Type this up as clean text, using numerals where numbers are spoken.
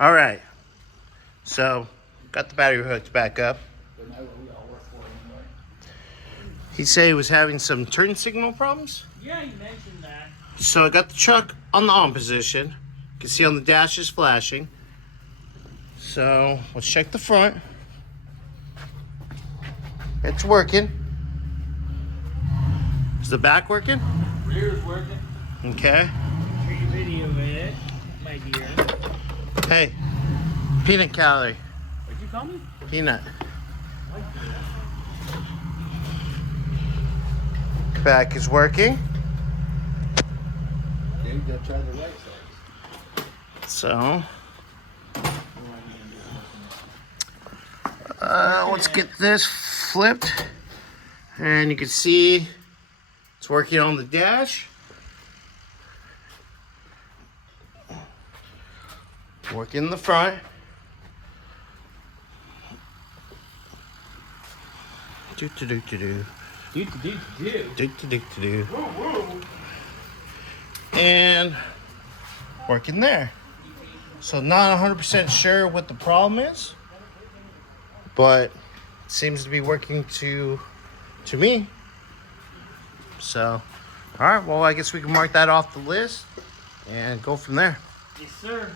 All right. So, got the battery hooked back up. He said he was having some turn signal problems. Yeah, he mentioned that. So I got the truck on the on position. You can see on the dash is flashing. So let's check the front. It's working. Is the back working? Rear is working. Okay. Sure you video it, my dear. Hey, peanut calorie. What'd you call me? Peanut. Back is working. Okay, you gotta try the right side. So, let's get this flipped. And you can see it's working on the dash. Working in the front. Do do do do do. Do. And working there. So not 100% sure what the problem is, but it seems to be working to me. So, all right, well, I guess we can mark that off the list and go from there. Yes, sir.